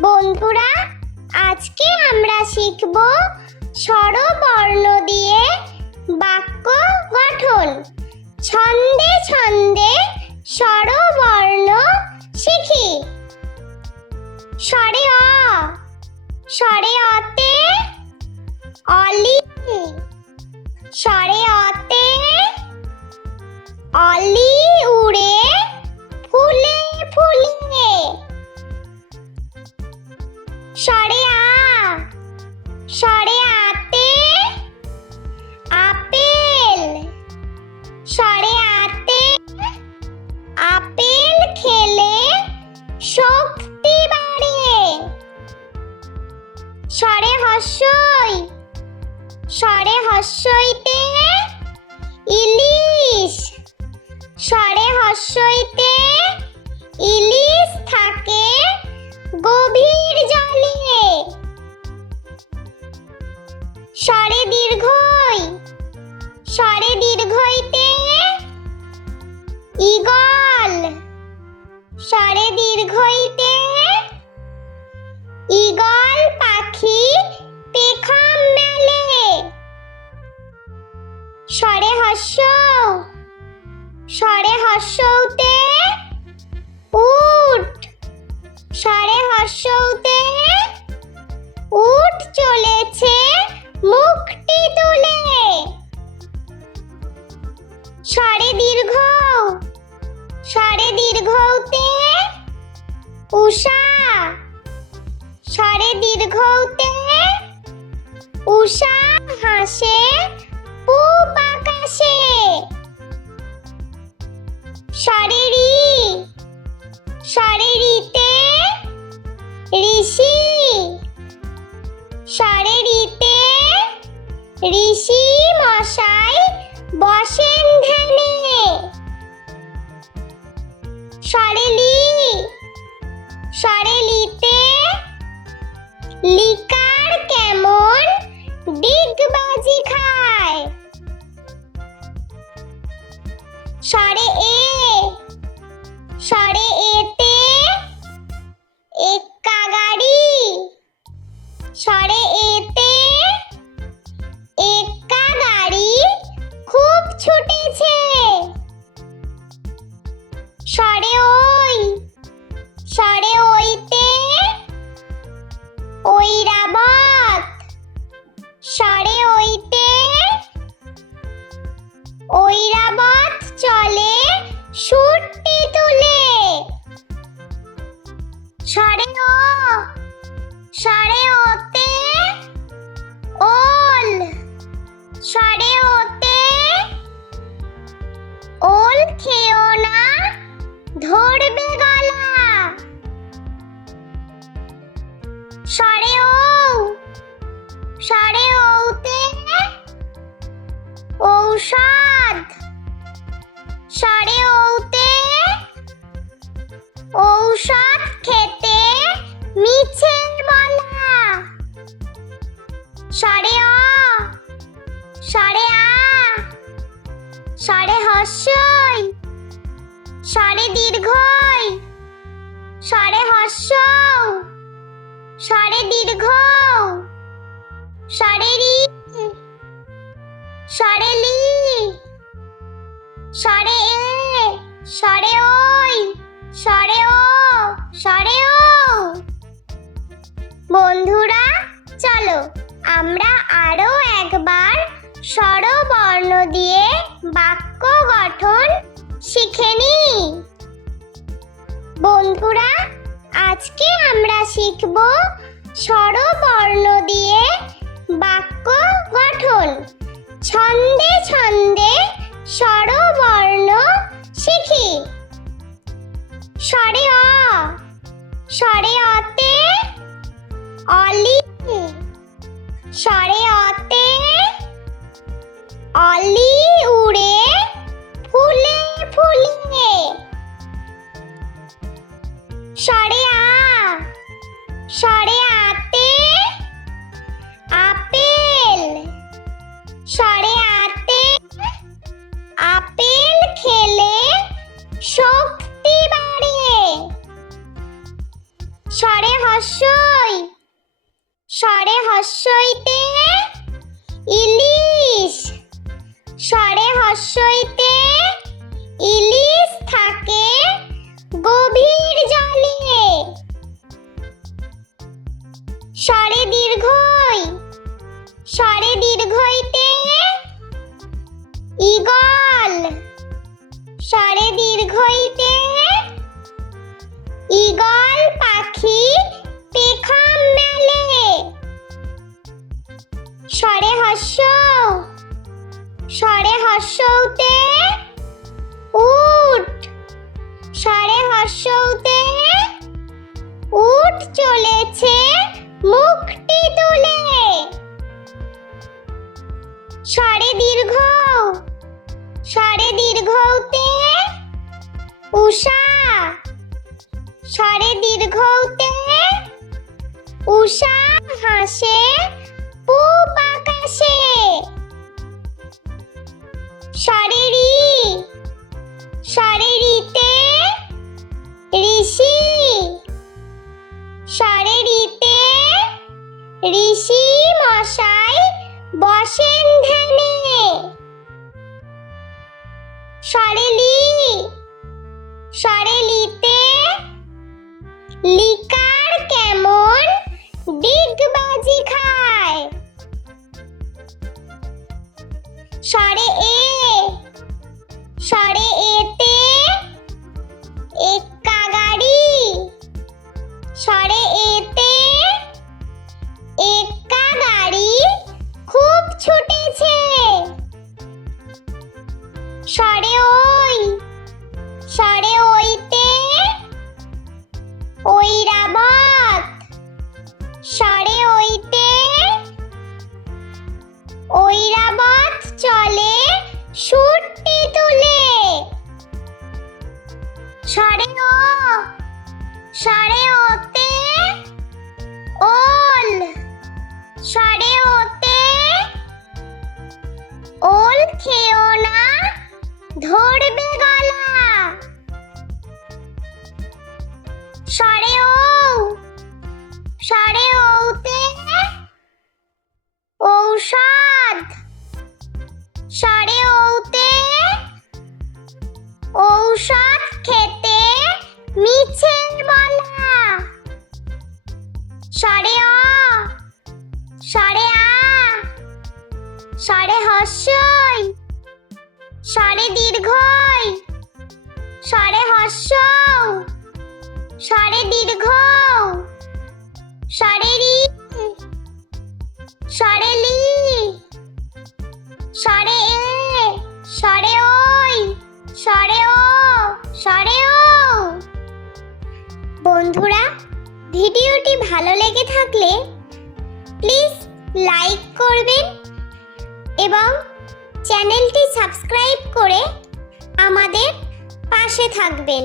বন্ধুরা, আজকে আমরা শিখব স্বরবর্ণ দিয়ে বাক্য গঠন। ছন্দে ছন্দে স্বরবর্ণ শিখি। স্বরে অ, স্বরে অতে অলি, স্বরে অতে অলি উড়ে ফুলে ফুলে। স্বরে আ, স্বরে আতে আপেল, স্বরে আতে আপেল খেলে শক্তি বাড়ে। স্বরে হর্ষই, স্বরে হর্ষইতে ইলিশ, স্বরে হর্ষইতে ইলিশ থাকে গভীর জলে। স্বরে দীর্ঘই, স্বরে দীর্ঘইতে ঈগল, স্বরে দীর্ঘইতে ঈগল পাখি পেখম মেলে। স্বরে হর্ষ, স্বরে হর্ষতে উট, স্বরে হর্ষতে উট চলেছে মুখটি তুলে। স্বরে দীর্ঘ, স্বরে দীর্ঘতে উষা, স্বরে দীর্ঘতে উষা হাসে পূব আকাশে। স্বরে রি, স্বরে রিতে ঋষি, স্বরে রিতে ঋষি মশাই বসেন ধ্যানে। স্বরে লি, স্বরে লিতে লিকার কেমন ডিগবাজি খায়। স্বরে এ, স্বরে এতে এক্কা গাড়ি, স্বরে এতে এক্কা গাড়ি খুব ছুটেছে। স্বরে ওই, স্বরে ওইতে ঐরাবত, স্বরে ওইতে ঐরাবত চলে সুরটি তুলে। স্বরে ও, স্বরে ওতে ওল, স্বরে ওতে ওল খেও না ধরবে গলা। স্বরে ও, স্বরে ওতে ঔষধ, স্বরে ওতে ঔষধ খেতে মিছে বলা। স্বরে অ, স্বরে আ, স্বরে হর্ষই, স্বরে দীর্ঘই, স্বরে হর্ষ, স্বরে দীর্ঘ, স্বরে রি, স্বরে লি, স্বরে এ, স্বরে ওই, স্বরে ও, স্বরে ও। বন্ধুরা, চলো আমরা আরো একবার স্বরবর্ণ দিয়ে বাক্য গঠন শিখে নিই। বন্ধুরা, আজকে আমরা শিখব স্বরবর্ণ দিয়ে বাক্য গঠন। ছন্দে ছন্দে স্বরবর্ণ শিখি। স্বরে অ, স্বরে অতে অলি, স্বরে অতে অলি উড়ে ফুলে ফুলে। স্বরে আ, স্বরে আতে আপেল, স্বরে আতে আপেল খেলে শক্তি বাড়ে। স্বরে হর্ষ, হস্যই স্বরে হস্যইতে ইলিশ স্বরে হস্যইতে ইলিশ থাকে গভীর জলে স্বরে দীর্ঘই স্বরে দীর্ঘইতে ঈগল স্বরে দীর্ঘইতে ঈগল পাখি পেখম মেলে স্বরে হস্য স্বরে হস্যতে উট স্বরে হস্যতে উট চলেছে মুখটি তুলে স্বরে দীর্ঘ স্বরে দীর্ঘতে উষা স্বরে দীর্ঘতে উষা হাসে পূব আকাশে স্বরে রি স্বরে রিতে ঋষি স্বরে রিতে ঋষি মশাই বসেন ধ্যানে স্বরে লি স্বরে লিতে লিকার কেমন ডিগবাজি খায় স্বরে এ স্বরে এতে এক্কা গাড়ি স্বরে এতে এক্কা গাড়ি খুব ছুটেছে স্বরে ওই স্বরে ওইতে ঐরাবত স্বরে ওইতে ঐরাবত চলে সুরটি তুলে স্বরে ও স্বরে ওতে ওল স্বরে ওতে ওল খেও না ধরবে গলা স্বরে ও স্বরে ওতে ঔষধ স্বরে ওতে ঔষধ খেতে মিছে বলা স্বরে অ স্বরে আ স্বরে হস্যই স্বরে দীর্ঘই স্বরে হস্য স্বরে দীর্ঘ স্বরে রি স্বরে লি স্বরে এ স্বরে ওই স্বরে ও স্বরে ও। বন্ধুরা, ভিডিওটি ভালো লেগে থাকলে প্লিজ লাইক করবেন এবং চ্যানেলটি সাবস্ক্রাইব করে আমাদের পাশে থাকবেন।